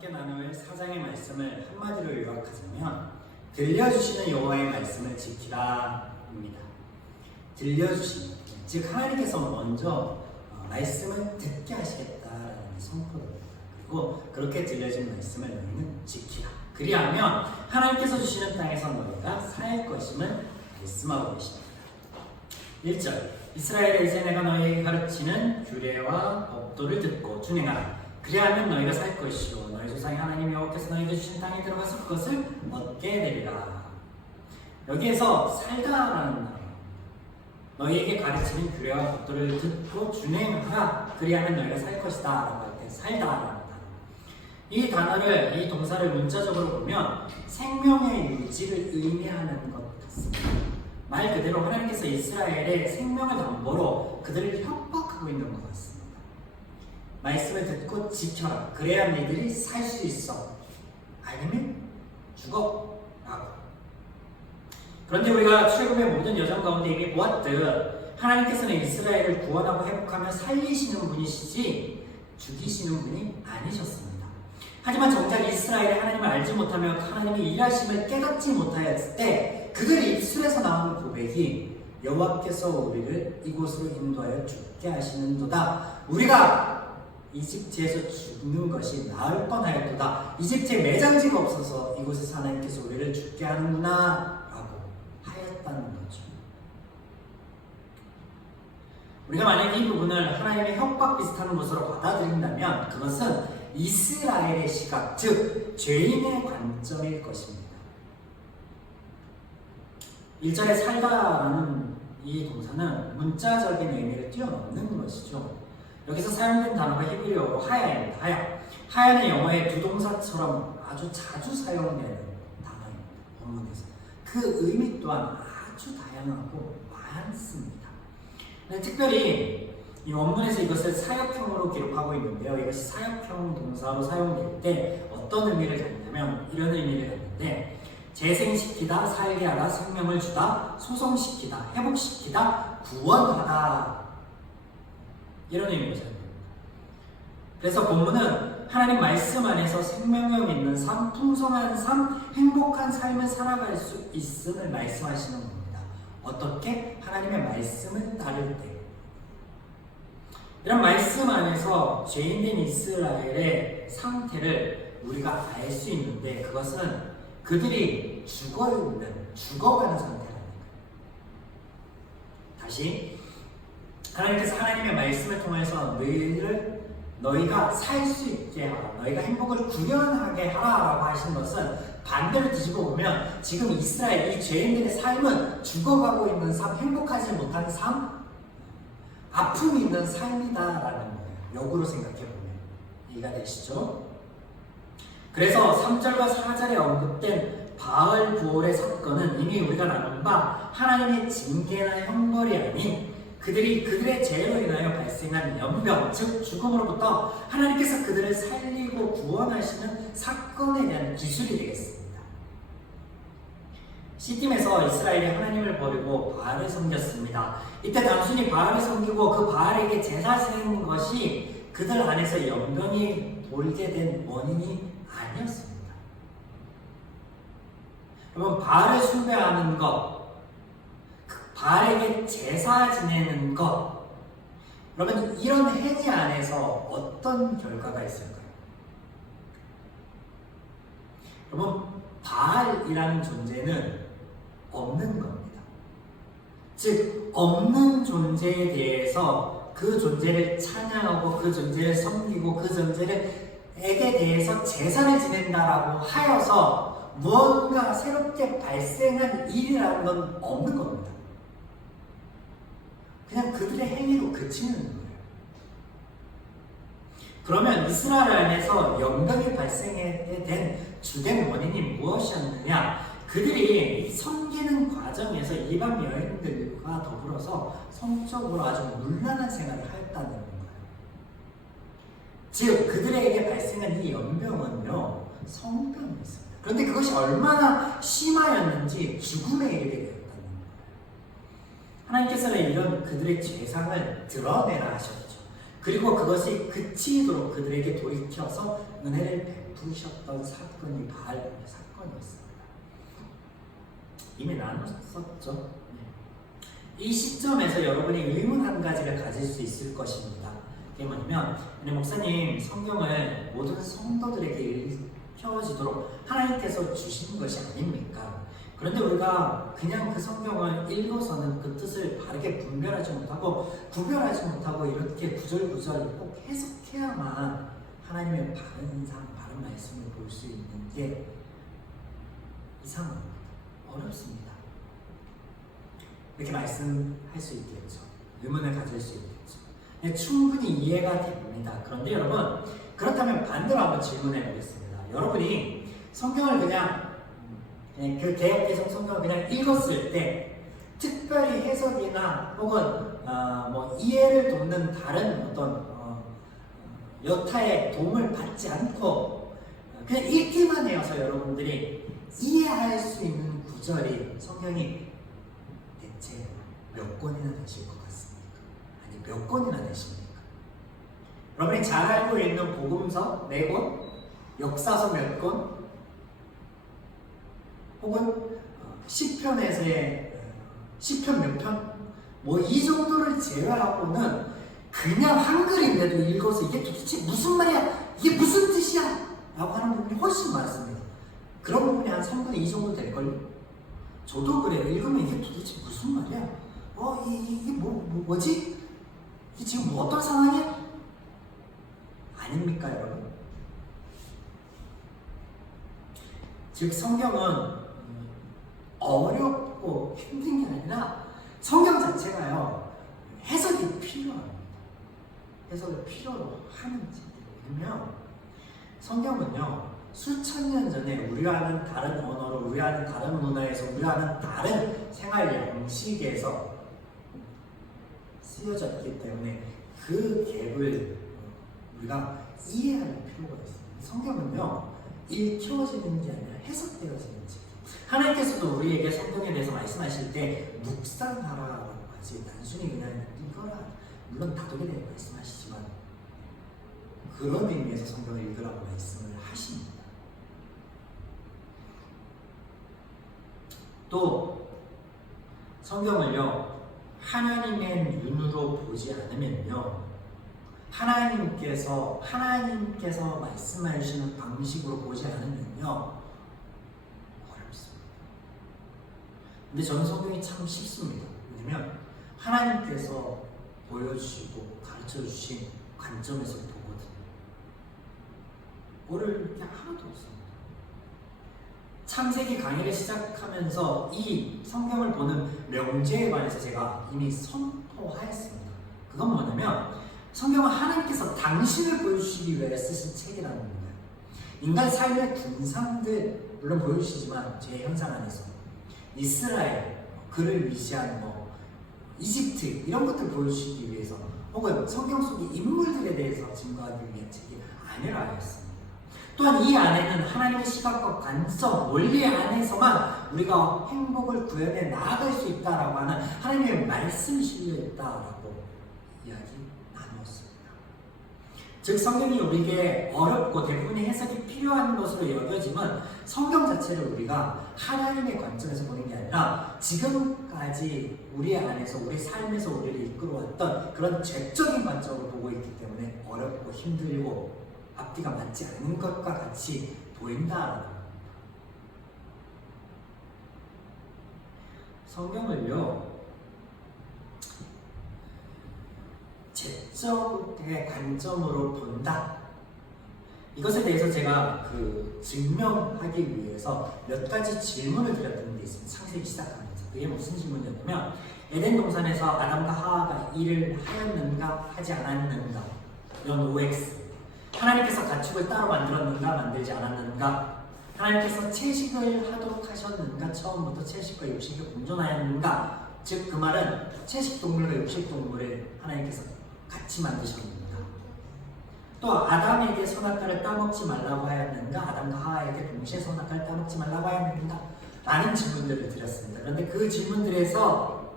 함께 나눌 사장의 말씀을 한마디로 요약하자면 들려주시는 여호와의 말씀을 지키라입니다. 들려주시는, 즉 하나님께서 먼저 말씀을 듣게 하시겠다라는 선포입니다. 그리고 그렇게 들려진 말씀을 너희는 지키라. 그리하면 하나님께서 주시는 땅에서 너희가 살 것임을 말씀하고 계십니다. 1절 이스라엘아 이제 내가 너희에게 가르치는 규례와 법도를 듣고 준행하라. 그리하면 너희가 살 것이요 너희 조상의 하나님 여호와께서 너희에게 주신 땅에 들어가서 그것을 얻게 되리라. 여기에서 살다라는 단어, 너희에게 가르치는 규례와 법도를 듣고 준행하라. 그리하면 너희가 살 것이다 라고 할 때 살다라는 단어, 이 단어를, 이 동사를 문자적으로 보면 생명의 유지를 의미하는 것 같습니다. 말 그대로 하나님께서 이스라엘의 생명을 담보로 그들을 협박하고 있는 것 같습니다. 말씀을 듣고 지켜라. 그래야 너희들이 살 수 있어. 아니면 죽어. 라고. 그런데 우리가 출애굽의 모든 여정 가운데 이미 보았듯 하나님께서는 이스라엘을 구원하고 회복하며 살리시는 분이시지 죽이시는 분이 아니셨습니다. 하지만 정작 이스라엘이 하나님을 알지 못하며 하나님의 일하심을 깨닫지 못하였을 때 그들의 입술에서 나오는 고백이 여호와께서 우리를 이곳으로 인도하여 죽게 하시는도다. 우리가 이집트에서 죽는 것이 나을 뻔하였도다. 이집트에 매장지가 없어서 이곳에서 하나님께서 우리를 죽게 하는구나 라고 하였다는 거죠. 우리가 만약 이 부분을 하나님의 협박 비슷한 것으로 받아들인다면 그것은 이스라엘의 시각, 즉 죄인의 관점일 것입니다. 1절에 살다라는 이 동사는 문자적인 의미를 뛰어넘는 것이죠. 여기서 사용된 단어가 히브리어로 하야입니다. 하야는 영어의 두 동사처럼 아주 자주 사용되는 단어입니다. 본문에서. 그 의미 또한 아주 다양하고 많습니다. 특별히 이 원문에서 이것을 사역형으로 기록하고 있는데요. 이것이 사역형 동사로 사용될 때 어떤 의미를 갖냐면 이런 의미를 갖는데 재생시키다, 살게 하다, 생명을 주다, 소성시키다, 회복시키다, 구원하다, 이런 의미로 사용됩니다. 그래서 본문은 하나님 말씀 안에서 생명력 있는 삶, 풍성한 삶, 행복한 삶을 살아갈 수 있음을 말씀하시는 겁니다. 어떻게? 하나님의 말씀을 따를 때. 이런 말씀 안에서 죄인된 이스라엘의 상태를 우리가 알 수 있는데 그것은 그들이 죽어가는 상태라는 거예요. 다시 하나님께서 하나님의 말씀을 통해서 너희가 살 수 있게 하라, 너희가 행복을 구현하게 하라라고 하신 것은 반대로 뒤집어 보면 지금 이스라엘 이 죄인들의 삶은 죽어가고 있는 삶, 행복하지 못한 삶, 아픔이 있는 삶이다라는 거예요. 역으로 생각해 보면 이해가 되시죠? 그래서 3절과 4절에 언급된 바알 부올의 사건은 이미 우리가 나눈 바 하나님의 징계나 형벌이 아닌 그들의 죄로 인하여 발생한 연병, 즉 죽음으로부터 하나님께서 그들을 살리고 구원하시는 사건에 대한 기술이 되겠습니다. 시딤에서 이스라엘이 하나님을 버리고 바알을 섬겼습니다. 이때 단순히 바알을 섬기고 그 바알에게 제사 지는 것이 그들 안에서 연병이 돌게 된 원인이 아니었습니다. 여러분, 바알을 숭배하는 것, 바알에게 제사 지내는 것, 그러면 이런 행위 안에서 어떤 결과가 있을까요? 여러분, 바알이라는 존재는 없는 겁니다. 즉, 없는 존재에 대해서 그 존재를 찬양하고 그 존재를 섬기고 그 존재에게 대해서 제사를 지낸다라고 하여서 무언가 새롭게 발생한 일이라는 건 없는 겁니다. 그냥 그들의 행위로 그치는 거예요. 그러면 이스라엘 안에서 연병이 발생하게 된 주된 원인이 무엇이었느냐? 그들이 섬기는 과정에서 이방 여인들과 더불어서 성적으로 아주 문란한 생활을 했다는 거예요. 즉 그들에게 발생한 이 연병은요, 성병이었습니다. 그런데 그것이 얼마나 심하였는지 죽음에 이르게 되었다는 거예요. 하나님께서는 이런 그들의 죄상을 드러내라 하셨죠. 그리고 그것이 그치도록 그들에게 돌이켜서 은혜를 베푸셨던 사건이 바알 사건이었습니다. 이미 나눴었죠. 이 시점에서 여러분이 의문 한 가지를 가질 수 있을 것입니다. 그게 뭐냐면, 목사님, 성경을 모든 성도들에게 읽혀지도록 하나님께서 주신 것이 아닙니까? 그런데 우리가 그냥 그 성경을 읽어서는 그 뜻을 바르게 분별하지 못하고 구별하지 못하고 이렇게 구절구절 꼭 해석해야만 하나님의 바른 말씀을 볼 수 있는 게 이상합니다. 어렵습니다. 이렇게 말씀할 수 있겠죠. 의문을 가질 수 있겠죠. 충분히 이해가 됩니다. 그런데 여러분, 그렇다면 반대로 한번 질문해 보겠습니다. 여러분이 성경을 그냥 그 개역개정 성경을 그냥 읽었을 때 특별히 해석이나 혹은 뭐 이해를 돕는 다른 어떤 여타의 도움을 받지 않고 그냥 읽기만 해서 여러분들이 이해할 수 있는 구절이 성경이 대체 몇 권이나 되실 것 같습니까? 아니 몇 권이나 되십니까? 여러분이 잘 알고 있는 복음서 4권, 역사서 몇 권, 혹은 시편에서의 시편 몇 편, 뭐 이 정도를 제외하고는 그냥 한글인데도 읽어서 이게 도대체 무슨 말이야, 이게 무슨 뜻이야 라고 하는 부분이 훨씬 많습니다. 그런 부분이 한 3분의 2 정도 될걸요. 저도 그래요. 읽으면 이게 도대체 무슨 말이야, 이게 뭐지, 이게 지금 뭐 어떤 상황이야, 아닙니까 여러분? 즉 성경은 어렵고 힘든 게 아니라 성경 자체가요, 해석이 필요합니다. 해석을 필요로 하는 책이에요. 왜냐면 성경은요, 수천 년 전에 우리가 아는 다른 언어로, 우리가 아는 다른 문화에서, 우리가 아는 다른 생활 양식에서 쓰여졌기 때문에 그 갭을 우리가 이해할 필요가 있습니다. 성경은요, 읽혀지는 게 아니라 해석되어지는 책. 하나님께서도 우리에게 성경에 대해서 말씀하실 때 묵상하라라고 하지 단순히 그냥 읽어라, 물론 다독에 대해 말씀하시지만 그런 의미에서 성경을 읽으라고 말씀을 하십니다. 또 성경을요, 하나님의 눈으로 보지 않으면요, 하나님께서 말씀하시는 방식으로 보지 않으면요 어렵습니다. 근데 저는 성경이 참 쉽습니다. 왜냐면 하나님께서 보여주시고 가르쳐주신 관점에서 보거든요. 어려울 게 하나도 없습니다. 창세기 강의를 시작하면서 이 성경을 보는 명제에 관해서 제가 이미 선포하였습니다. 그건 뭐냐면, 성경은 하나님께서 당신을 보여주시기 위해 쓰신 책이라는 겁니다. 인간 삶의 군상들 물론 보여주시지만 제 현상 안에서 이스라엘, 그를 위시한 이집트 이런 것들 보여주시기 위해서, 혹은 성경 속의 인물들에 대해서 증거하기 위한 책이 아니라 하였습니다. 또한 이 안에는 하나님의 시각과 관점, 원리 안에서만 우리가 행복을 구현해 나아갈 수 있다라고 하는 하나님의 말씀이 실려있다라고 이야기 나누었습니다. 즉 성경이 우리에게 어렵고 대부분의 해석이 필요한 것으로 여겨지면 성경 자체를 우리가 하나님의 관점에서 보는 게 아니라 지금까지 우리 안에서, 우리 삶에서 우리를 이끌어왔던 그런 죄적인 관점으로 보고 있기 때문에 어렵고 힘들고 앞뒤가 맞지 않는 것과 같이 보인다라는 겁니다. 성경을요, 죄적의 관점으로 본다, 이것에 대해서 제가 증명하기 위해서 몇 가지 질문을 드렸던 게 있습니다. 창세기 시작하면서. 그게 무슨 질문이었냐면, 에덴 동산에서 아담과 하와가 일을 하였는가 하지 않았는가, 이런 OX. 하나님께서 가축을 따로 만들었는가 만들지 않았는가, 하나님께서 채식을 하도록 하셨는가, 처음부터 채식과 육식이 공존하였는가, 즉 그 말은 채식동물과 육식동물을 하나님께서 같이 만드셨는가, 또 아담에게 선악과를 따먹지 말라고 하였는가, 아담과 하와에게 동시에 선악과를 따먹지 말라고 하였는가 라는 질문들을 드렸습니다. 그런데 그 질문들에서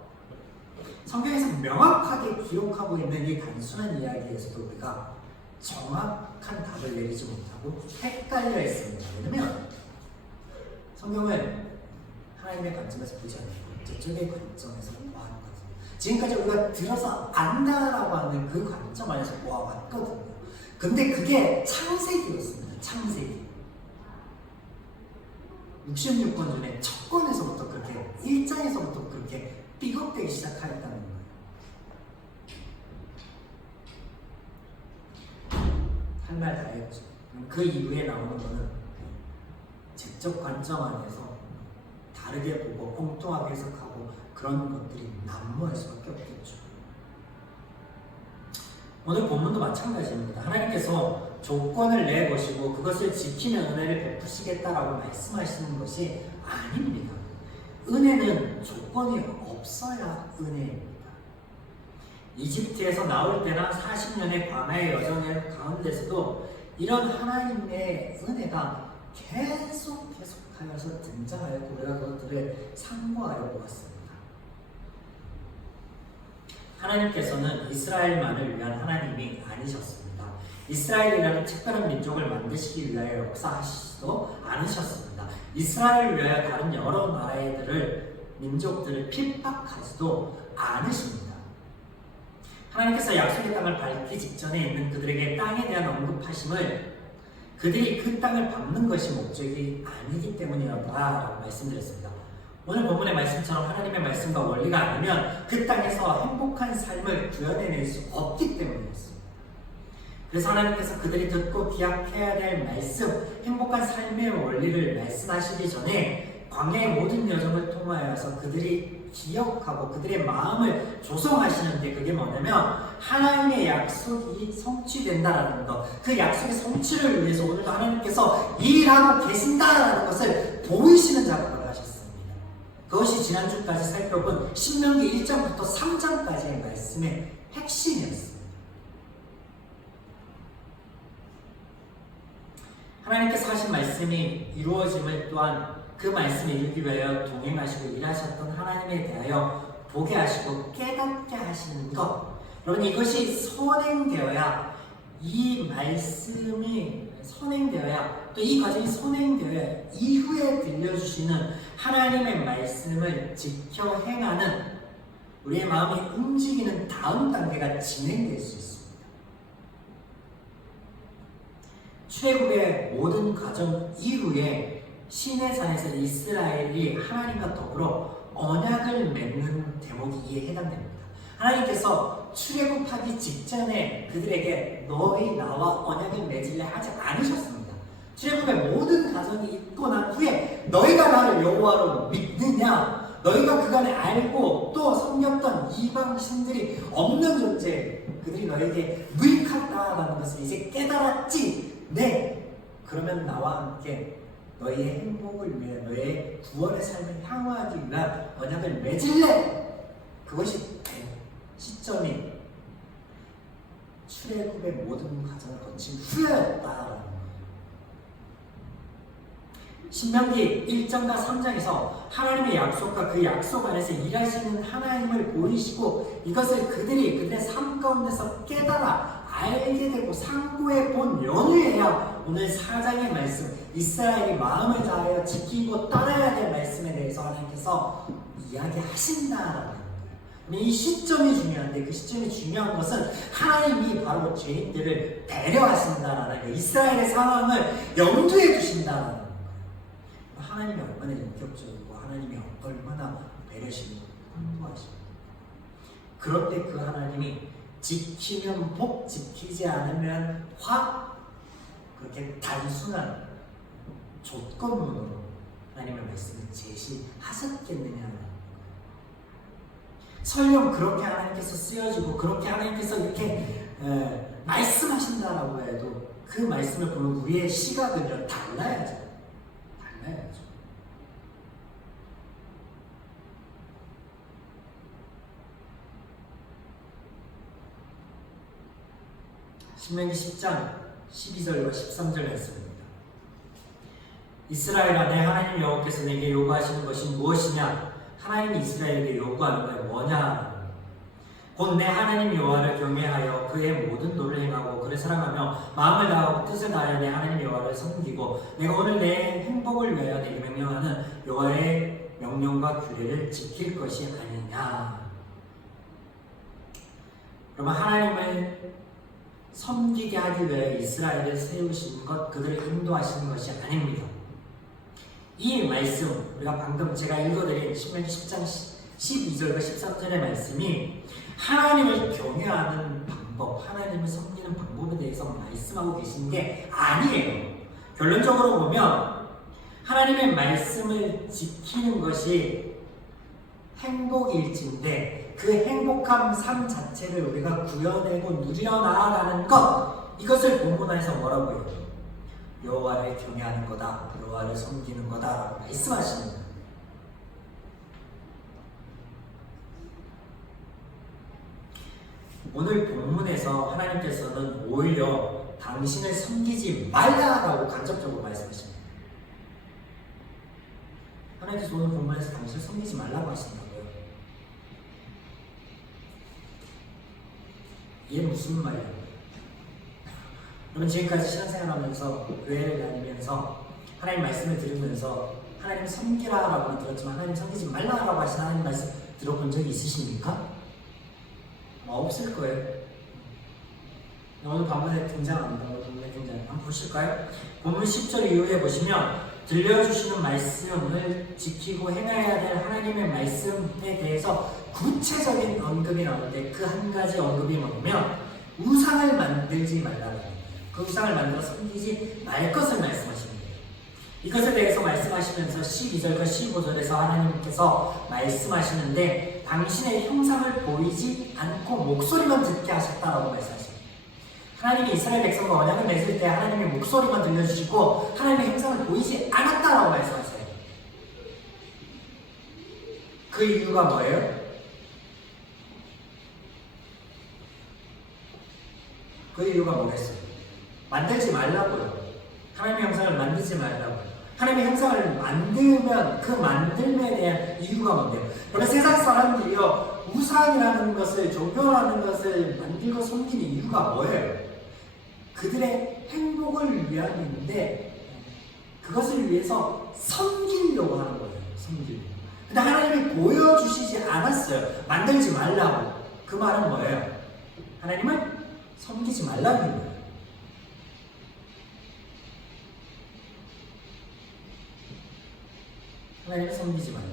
성경에서 명확하게 기록하고 있는 이 단순한 이야기에서도 우리가 정확한 답을 내리지 못하고 헷갈려 있습니다. 왜냐면 성경을 하나님의 관점에서 보지 않고 저쪽의 관점에서 보아하는 거죠. 지금까지 우리가 들어서 안다라고 하는 그 관점 안에서 보아왔거든요. 근데 그게 창세기였습니다. 창세기. 66권 중에 첫 권에서부터 그렇게 1장에서부터 그렇게 삐걱대기 시작하였다는 거예요. 할 말 다 했죠. 그 이후에 나오는 거는 제적 관점 안에서 다르게 보고 엉뚱하게 해석하고 그런 것들이 난무할 수밖에 없겠죠. 오늘 본문도 마찬가지입니다. 하나님께서 조건을 내보시고 그것을 지키면 은혜를 베푸시겠다라고 말씀하시는 것이 아닙니다. 은혜는 조건이 없어야 은혜입니다. 이집트에서 나올 때나 40년의 광야의 여정의 가운데서도 이런 하나님의 은혜가 계속하여서 등장하였고 우리가 그것들을 상고하여 보았습니다. 하나님께서는 이스라엘만을 위한 하나님이 아니셨습니다. 이스라엘이라는 특별한 민족을 만드시기 위하여 역사하시지도 않으셨습니다. 이스라엘을 위하여 다른 여러 나라의 민족들을 핍박하지도 않으십니다. 하나님께서 약속의 땅을 밟기 직전에 있는 그들에게 땅에 대한 언급하심을 그들이 그 땅을 밟는 것이 목적이 아니기 때문이었다라고 말씀드렸습니다. 오늘 본문의 말씀처럼 하나님의 말씀과 원리가 아니면 그 땅에서 행복한 삶을 구현해낼 수 없기 때문이었습니다. 그래서 하나님께서 그들이 듣고 기억해야 될 말씀, 행복한 삶의 원리를 말씀하시기 전에 광야의 모든 여정을 통하여서 그들이 기억하고 그들의 마음을 조성하시는데 그게 뭐냐면 하나님의 약속이 성취된다라는 것, 그 약속의 성취를 위해서 오늘도 하나님께서 일하고 계신다라는 것을 보이시는 작업을 하셨습니다. 그것이 지난주까지 살펴본 신명기 1장부터 3장까지의 말씀의 핵심이었습니다. 하나님께서 하신 말씀이 이루어짐을 또한 그 말씀을 이루기 위하여 동행하시고 일하셨던 하나님에 대하여 보게 하시고 깨닫게 하시는 것, 여러분 이것이 선행되어야 이 말씀이 선행되어야 또 이 과정이 선행되어야 이후에 들려주시는 하나님의 말씀을 지켜 행하는 우리의 마음이 움직이는 다음 단계가 진행될 수 있습니다. 출애굽의 모든 과정 이후에 시내산에서 이스라엘이 하나님과 더불어 언약을 맺는 대목이 이에 해당됩니다. 하나님께서 출애굽하기 직전에 그들에게 너희 나와 언약을 맺을래 하지 않으셨습니다. 출애굽의 모든 과정이 있고 난 후에 너희가 나를 여호와로 믿느냐, 너희가 그간에 알고 또 섬겼던 이방 신들이 없는 존재, 그들이 너에게 무익하다라는 것을 이제 깨달았지. 네, 그러면 나와 함께 너희의 행복을 위해 너희의 구원의 삶을 향하기 위한 언약을 맺을래. 그것이 시점이 출애굽의 모든 과정을 거친 후였다라는 거예요. 신명기 1장과 3장에서 하나님의 약속과 그 약속 안에서 일하시는 하나님을 보이시고 이것을 그들의 삶 가운데서 깨달아 알게 되고 상고해 본 연후에야 오늘 4장의 말씀, 이스라엘이 마음을 다하여 지키고 따라야 될 말씀에 대해서 하나님께서 이야기하신다라는 거예요. 이 시점이 중요한데 그 시점이 중요한 것은 하나님이 바로 죄인들을 배려하신다라는 거예요. 이스라엘의 상황을 염두에 두신다라는 거예요. 하나님이 얼마나 인격적이고 하나님이 얼마나 배려심이고 풍부하십니까? 그런데 그 하나님이 지키면 복, 지키지 않으면 화, 그렇게 단순한 조건문으로 하나님의 말씀을 제시하셨겠느냐는 거예요. 설령 그렇게 하나님께서 쓰여지고 그렇게 하나님께서 이렇게 말씀하신다라고 해도 그 말씀을 보는 우리의 시각은요 달라야죠. 신명기 10장 12절과 13절 말씀입니다. 이스라엘아, 내 하나님 여호와께서 내게 요구하시는 것이 무엇이냐? 하나님이 이스라엘에게 요구하는 것이 뭐냐? 곧 내 하나님 여호와를 경외하여 그의 모든 도를 행하고 그를 사랑하며 마음을 다하고 뜻을 다하여 내 하나님 여호와를 섬기고 내가 오늘 내 행복을 위하여 내게 명령하는 여호와의 명령과 규례를 지킬 것이 아니냐. 그러면 하나님을 섬기게 하기 위해 이스라엘을 세우신 것, 그들을 인도하시는 것이 아닙니다. 이 말씀, 우리가 방금 제가 읽어드린 신명기 10장 12절과 13절의 말씀이 하나님을 경외하는 방법, 하나님을 섬기는 방법에 대해서 말씀하고 계신 게 아니에요. 결론적으로 보면 하나님의 말씀을 지키는 것이 행복일진데 그 행복한 삶 자체를 우리가 구현하고 누려 나아가는 것, 이것을 본문에서 뭐라고 해요? 여호와를 경외하는 거다, 여호와를 섬기는 거다라고 말씀하시는 거예요. 오늘 본문에서 하나님께서는 오히려 당신을 섬기지 말라라고 간접적으로 말씀하십니다. 하나님께서 오늘 본문에서 당신을 섬기지 말라고 하신다고요. 이게 무슨 말이에요? 여러분, 지금까지 신앙생활하면서 교회를 다니면서 하나님 말씀을 들으면서 하나님 섬기라라고는 들었지만 하나님 섬기지 말라라고 하신 하나님 말씀 들어본 적이 있으십니까? 없을 거예요. 오늘 본문에 등장합니다. 오늘 본문에 등장. 한번 보실까요? 본문 10절 이후에 보시면 들려주시는 말씀을 지키고 행해야 될 하나님의 말씀에 대해서 구체적인 언급이 나오는데 그 한 가지 언급이 뭐냐면 우상을 만들지 말라는 거예요. 그 우상을 만들어 섬기지 말 것을 말씀하시는 거예요. 이것에 대해서 말씀하시면서 12절과 15절에서 하나님께서 말씀하시는데 당신의 형상을 보이지 않고 목소리만 듣게 하셨다라고 말씀하십니다. 하나님이 이스라엘 백성과 언약을 맺을 때 하나님의 목소리만 들려주시고 하나님의 형상을 보이지 않았다라고 말씀하세요. 그 이유가 뭐예요? 그 이유가 뭐겠어요? 만들지 말라고요. 하나님의 형상을 만들지 말라고요. 하나님의 형상을 만들면 그 만들면에 대한 이유가 뭔데요? 그러면 세상 사람들이요 우상이라는 것을, 종교라는 것을 만들고 섬기는 이유가 뭐예요? 그들의 행복을 위함인데 그것을 위해서 섬기려고 하는 거예요. 섬기려고. 근데 하나님이 보여주시지 않았어요. 만들지 말라고. 그 말은 뭐예요? 하나님은 섬기지 말라는 거예요. 하나님을 섬기지 말라.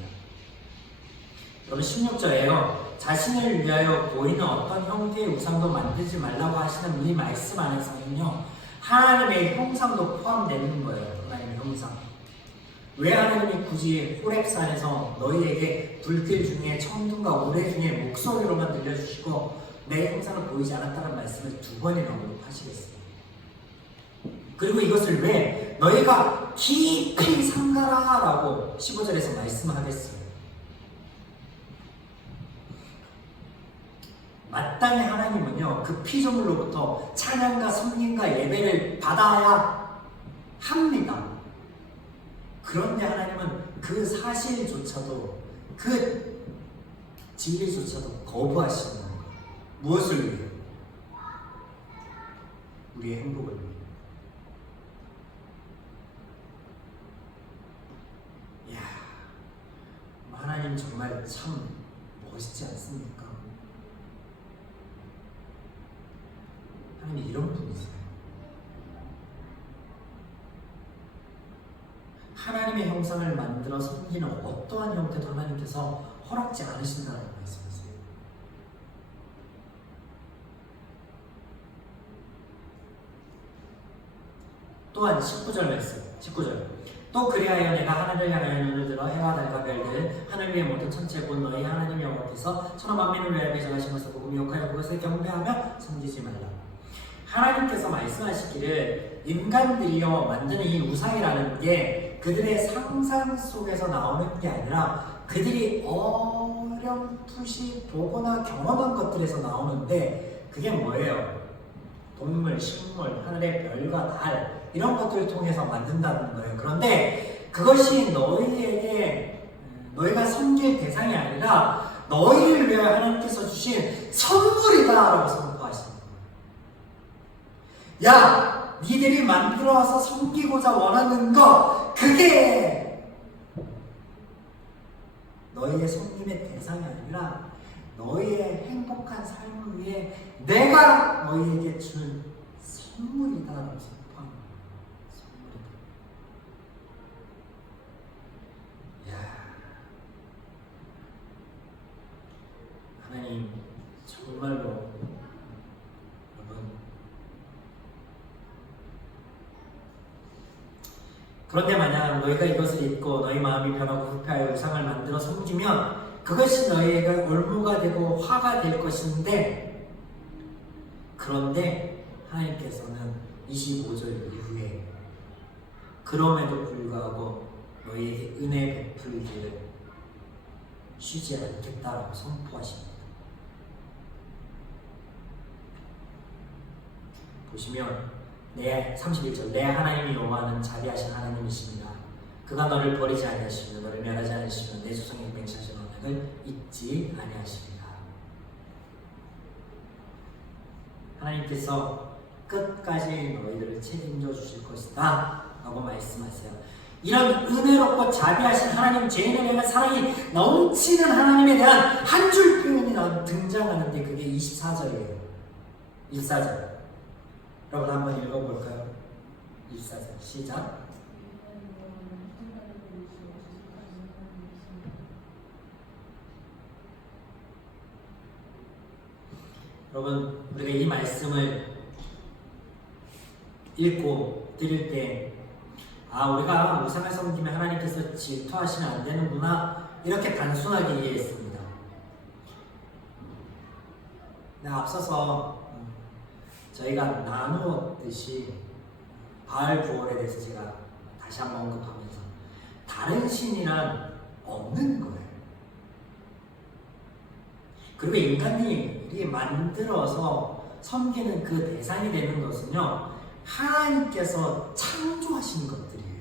여러분 16절에요. 자신을 위하여 보이는 어떤 형태의 우상도 만들지 말라고 하시는 이 말씀 안에서는요. 하나님의 형상도 포함되는 거예요. 하나님의 형상. 왜 하나님이 굳이 호렙산에서 너희에게 불길 중에 천둥과 우레 중에 목소리로만 들려주시고 내 형상을 보이지 않았다는 말씀을 2번이나 언급하시겠어요. 그리고 이것을 왜 너희가 깊이 삼가라라고 15절에서 말씀하겠어요. 마땅히 하나님은요 그 피조물로부터 찬양과 섬김과 예배를 받아야 합니다. 그런데 하나님은 그 사실조차도 그 진리조차도 거부하시는 거예요. 무엇을 위해? 우리의 행복을 위해. 이야, 하나님 정말 참 멋있지 않습니까? 하나님 이런 분이세요. 하나님의 형상을 만들어 섬기는 어떠한 형태도 하나님께서 허락지 않으신다는 말씀이세요. 또한 19절 말씀, 19절. 또 그리하여 내가 하늘을 향하여 눈을 들어 해와 달과 별들 하늘 위의 모든 천체 곧 너희 하나님 여호와께서 천하 만민을 위하여 배정하신 것을 보고 미혹하여 그것을 경배하며 섬기지 말라. 하나님께서 말씀하시기를 인간들이요 만드는 이 우상이라는 게 그들의 상상 속에서 나오는 게 아니라 그들이 어렴풋이 보거나 경험한 것들에서 나오는데 그게 뭐예요? 동물, 식물, 하늘의 별과 달 이런 것들을 통해서 만든다는 거예요. 그런데 그것이 너희에게 너희가 섬길 대상이 아니라 너희를 위하여 하나님께서 주신 선물이다 라고 선포하십니다. 야, 니들이 만들어서 섬기고자 원하는 거, 그게 너희의 손님의 대상이 아니라 너희의 행복한 삶을 위해 내가 너희에게 준 선물이다 라고 선포합니다. 선물이다. 하나님 정말로 여러분, 그런데 만약 너희가 이것을 잊고 너희 마음이 변하고 후패하여 우상을 만들어 섬기면 그것이 너희에게 올무가 되고 화가 될 것인데, 그런데 하나님께서는 25절 이후에 그럼에도 불구하고 너희에게 은혜 베풀기를 쉬지 않겠다라고 선포하십니다. 보시면 31절 내 하나님이 여호와는 자비하신 하나님이십니다. 그가 너를 버리지 아니하시며 너를 멸하지 않으시며 내 조상에게 맹세하신 언약을 잊지 아니하십니다. 하나님께서 끝까지 너희들을 책임져 주실 것이다 라고 말씀하세요. 이런 은혜롭고 자비하신 하나님, 죄인을 향한 사랑이 넘치는 하나님에 대한 한 줄 표현이 등장하는데 그게 24절이에요. 24절 여러분 한번 읽어볼까요? 24절 시작. 여러분, 우리가 이 말씀을 읽고 드릴 때 우리가 우상을 섬기면 하나님께서 질투하시면 안 되는구나 이렇게 단순하게 이해했습니다. 앞서서 저희가 나누었듯이 바알 부월에 대해서 제가 다시 한번 언급하면서 다른 신이란 없는 거예요. 그리고 인간이 만들어서 섬기는 그 대상이 되는 것은요, 하나님께서 창조하신 것들이에요.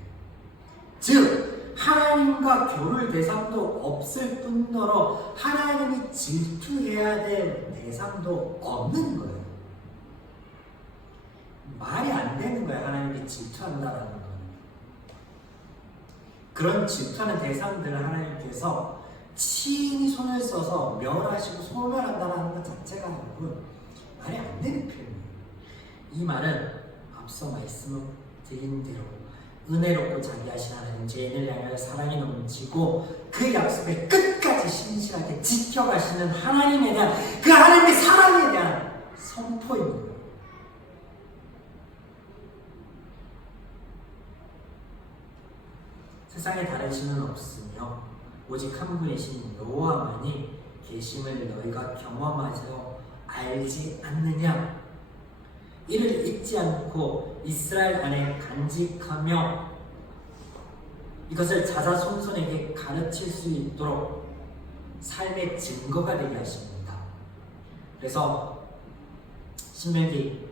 즉 하나님과 교를 대상도 없을 뿐더러 하나님이 질투해야 될 대상도 없는 거예요. 말이 안 되는 거예요. 하나님이 질투한다라는 거는. 그런 질투하는 대상들을 하나님께서 친히 손을 써서 멸하시고 소멸한다는 것 자체가 여러분 말이 안 되는 표현이에요. 이 말은 앞서 말씀드린 대로 은혜롭고 자비하신 하나님, 죄인을 향하여 사랑이 넘치고 그 약속을 끝까지 신실하게 지켜가시는 하나님에 대한 그 하나님의 사랑에 대한 선포입니다. 세상에 다른 신은 없으며 오직 한 분이신 여호와만이 계심을 너희가 경험하여 알지 않느냐? 이를 잊지 않고 이스라엘 안에 간직하며 이것을 자자손손에게 가르칠 수 있도록 삶의 증거가 되게 하십니다. 그래서 신명기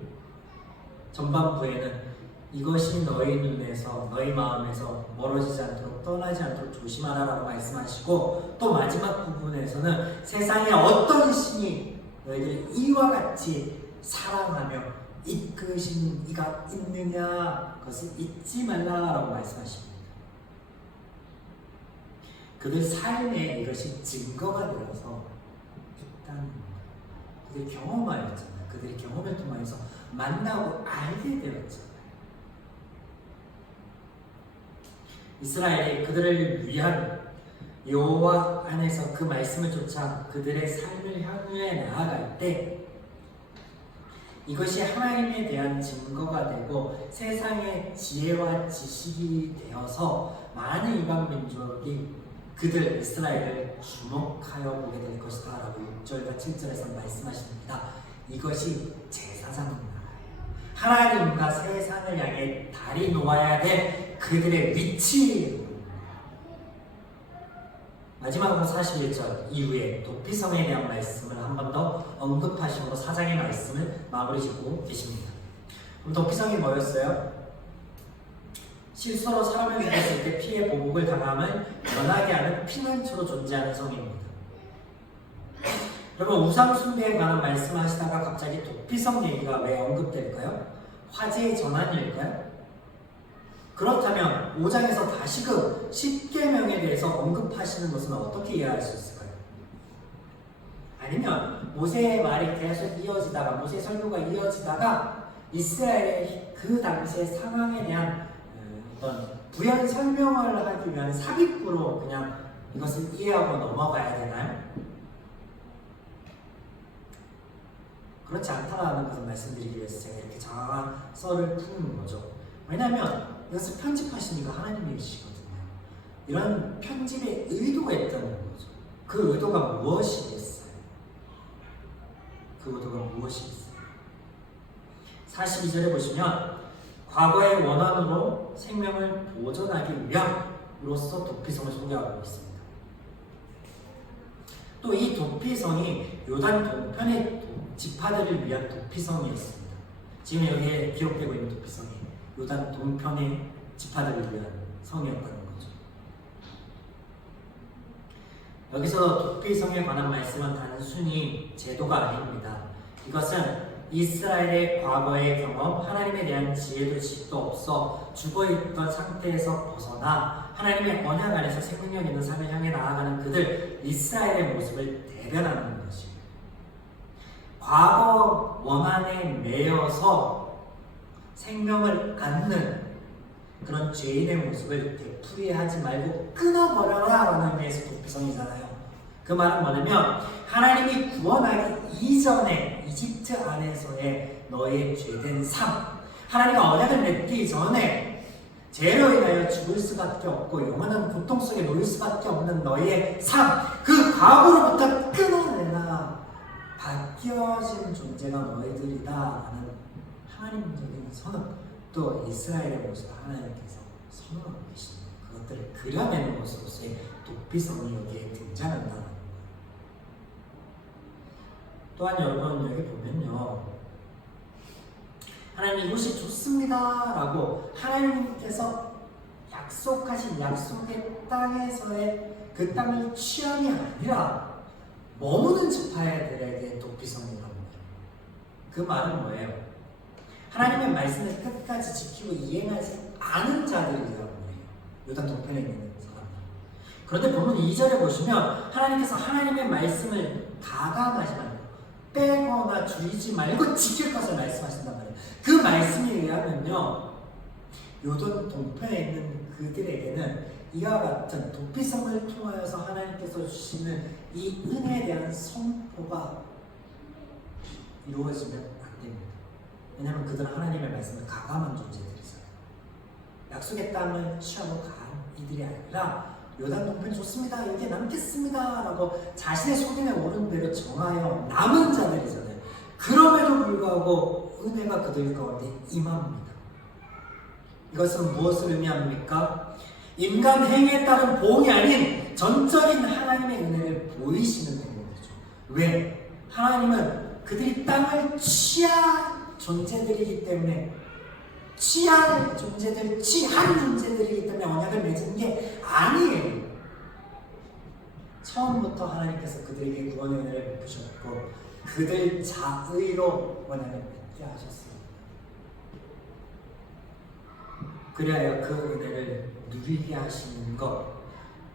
전반부에는 이것이 너희 눈에서 너희 마음에서 멀어지지 않도록 떠나지 않도록 조심하라라고 말씀하시고, 또 마지막 부분에서는 세상에 어떤 신이 너희들을 이와 같이 사랑하며 이끄시는 이가 있느냐 그것을 잊지 말라라고 말씀하십니다. 그들 삶에 이것이 증거가 되어서 있다는 겁니다. 그들이 경험하였잖아요. 그들이 경험을 통해서 만나고 알게 되었잖아요. 이스라엘이 그들을 위한 여호와 안에서 그 말씀을 쫓아 그들의 삶을 향해 나아갈 때 이것이 하나님에 대한 증거가 되고 세상의 지혜와 지식이 되어서 많은 이방 민족이 그들 이스라엘을 주목하여 보게 될 것이다 라고 6절과 7절에서 말씀하십니다. 이것이 제사장 나라예요. 하나님과 세상을 향해 달이 놓아야 될 그들의 위치. 마지막으로 41절 이후에 도피성에 대한 말씀을 한 번 더 언급하심으로 4장의 말씀을 마무리 짓고 계십니다. 그럼 도피성이 뭐였어요? 실수로 사람을 죽였을 때 피해 보복을 당함을 면하게 하는 피난처로 존재하는 성입니다. 여러분, 우상 숭배에 관한 말씀하시다가 갑자기 도피성 얘기가 왜 언급될까요? 화제의 전환일까요? 그렇다면 5장에서 다시금 10계명에 대해서 언급하시는 것은 어떻게 이해할 수 있을까요? 아니면 모세의 말이 계속 이어지다가, 모세의 설교가 이어지다가 이스라엘의 그 당시의 상황에 대한 어떤 부연 설명을 하기 위한 삽입구로 그냥 이것을 이해하고 넘어가야 되나요? 그렇지 않다라는 것을 말씀드리기 위해서 제가 이렇게 자서를 푸는 거죠. 왜냐하면 이것을 편집하신 이가 하나님이시거든요. 이런 편집의 의도가 있다는 거죠. 그 의도가 무엇이겠어요? 그 의도가 무엇이겠어요? 42절에 보시면 과거의 원한으로 생명을 보존하기 위함으로써 도피성을 소개하고 있습니다. 또 이 도피성이 요단 동편의 지파들을 위한 도피성이 있습니다. 지금 여기에 기록되고 있는 도피성이 요단 동편의 지파들을 위한 성이었다는 거죠. 여기서 도피성에 관한 말씀은 단순히 제도가 아닙니다. 이것은 이스라엘의 과거의 경험, 하나님에 대한 지혜도 지식도 없어 죽어있던 상태에서 벗어나 하나님의 언약 안에서 생명력 있는 삶을 향해 나아가는 그들 이스라엘의 모습을 대변하는 것입니다. 과거 원한에 매여서 생명을 갖는 그런 죄인의 모습을 되풀이하지 말고 끊어버려라 라는 의미에서 도피성이잖아요. 그 말은 뭐냐면 하나님이 구원하기 이전에 이집트 안에서의 너의 죄된 삶, 하나님과 언약을 맺기 전에 죄로 인하여 죽을 수밖에 없고 영원한 고통 속에 놓일 수밖에 없는 너의 삶, 그 과거로부터 끊어내라. 바뀌어진 존재가 너희들이다 라는 하나님적인 선언, 또 이스라엘의 모습 하나님께서 선언하고 계십니다. 그것들을 그려내는 것으로서의 도피성이 여기에 등장한다는 거예요. 또한 여러분 여기 보면요, 하나님 이곳이 좋습니다 라고 하나님께서 약속하신 약속의 땅에서의 그 땅을 취함이 아니라 머무는 지파들에게 도피성이라는 거예요. 그 말은 뭐예요? 하나님의 말씀을 끝까지 지키고 이행하지 않은 자들이라는 거예요. 요단 동편에 있는 사람들. 그런데 보면 2절에 보시면 하나님께서 하나님의 말씀을 가감하지 말고 빼거나 줄이지 말고 지킬 것을 말씀하신단 말이에요. 그 말씀에 의하면요, 요단 동편에 있는 그들에게는 이와 같은 도피성을 통하여서 하나님께서 주시는 이 은혜에 대한 선포가 이루어지면 안 됩니다. 왜냐하면 그들은 하나님의 말씀을 가감한 존재들이잖아요. 약속의 땅을 취하고 간 이들이 아니라 요단 동편 좋습니다, 여기에 남겠습니다 라고 자신의 속임에 오른 대로 정하여 남은 자들이잖아요. 그럼에도 불구하고 은혜가 그들 가운데 임합니다. 이것은 무엇을 의미합니까? 인간 행위에 따른 보응이 아닌 전적인 하나님의 은혜를 보이시는 행위죠. 왜? 하나님은 그들이 땅을 취한 존재들이기 때문에, 취한 존재들, 취한 존재들이기 때문에 언약을 맺은 게 아니에요. 처음부터 하나님께서 그들에게 구원의 은혜를 베푸셨고 그들 자의로 언약을 맺게 하셨습니다. 그래야 그 은혜를 누리게 하시는 것.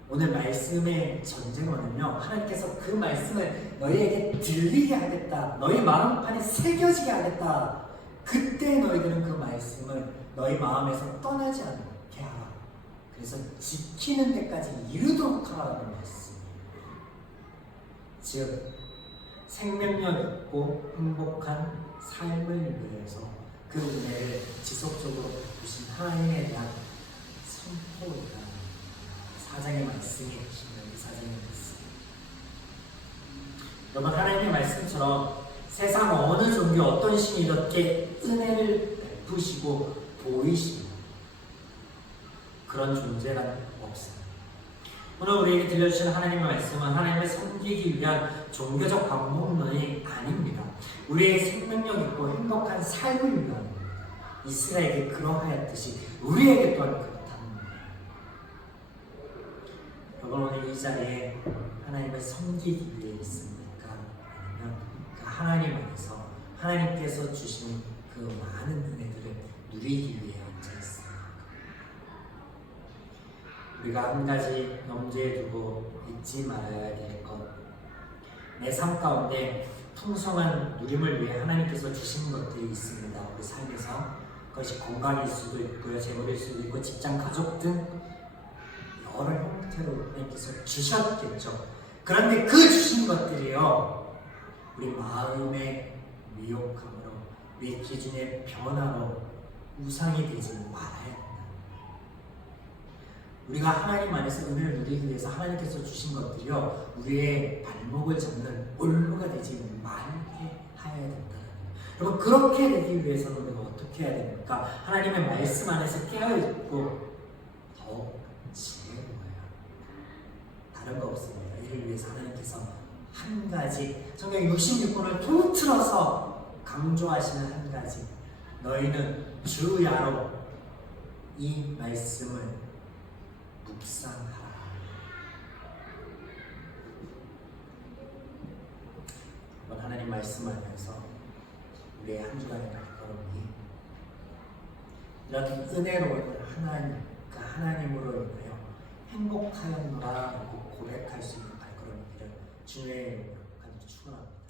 오늘 말씀의 전제는요, 하나님께서 그 말씀을 너희에게 들리게 하겠다, 너희 마음판에 새겨지게 하겠다. 그때 너희들은 그 말씀을 너희 마음에서 떠나지 않게 하라. 그래서 지키는 데까지 이르도록 하라는 말씀이에요. 즉 생명력 있고 행복한 삶을 위해서 그 은혜를 지속적으로 베푸신 하나님에 대한 선포이다. 사장의 말씀이 여기 사장의 말씀. 여러분, 하나님의 말씀처럼 세상 어느 종교 어떤 신이 이렇게 은혜를 베푸시고 보이시는 그런 존재란 없어요. 오늘 우리에게 들려주신 하나님의 말씀은 하나님을 섬기기 위한 종교적 방법론이 아닙니다. 우리의 생명력 있고 행복한 삶을 위한, 이스라엘에게 그러하였듯이 우리에게 또한 그렇다는 거예요. 여러분, 오늘 이 자리에 하나님을 섬기기 위해 있습니까? 누리기 위해 앉아 있습니다. 우리가 한 가지 염두에 두고 잊지 말아야 될 것, 내 삶 가운데 풍성한 누림을 위해 하나님께서 주신 것들이 있습니다. 우리 삶에서 그것이 건강일 수도 있고요, 재물일 수도 있고, 직장, 가족 등 여러 형태로 하나님께서 주셨겠죠. 그런데 그 주신 것들이요, 우리 마음의 미혹함으로, 우리 기준의 변화로 우상이 되지 말아야 된다. 우리가 하나님 안에서 은혜를 누리기 위해서 하나님께서 주신 것들이요, 우리의 발목을 잡는 올무가 되지 말게 해야 된다. 여러분, 그렇게 되기 위해서는 우리가 어떻게 해야 됩니까? 하나님의 말씀 안에서 깨어있고 더욱 지혜로워야. 다른 거 없습니다. 이를 위해서 하나님께서 한 가지, 성경 66권을 통틀어서 강조하시는 한 가지, 너희는 주야로 이 말씀을 묵상하라. 하나님 말씀 안에서 우리의 한 주간의 발걸음이 이렇게 은혜로운 하나님, 그 하나님으로 인하여 행복하였노라고 고백할 수 있는 발걸음이기를 주의 이름으로 간절히 축원합니다.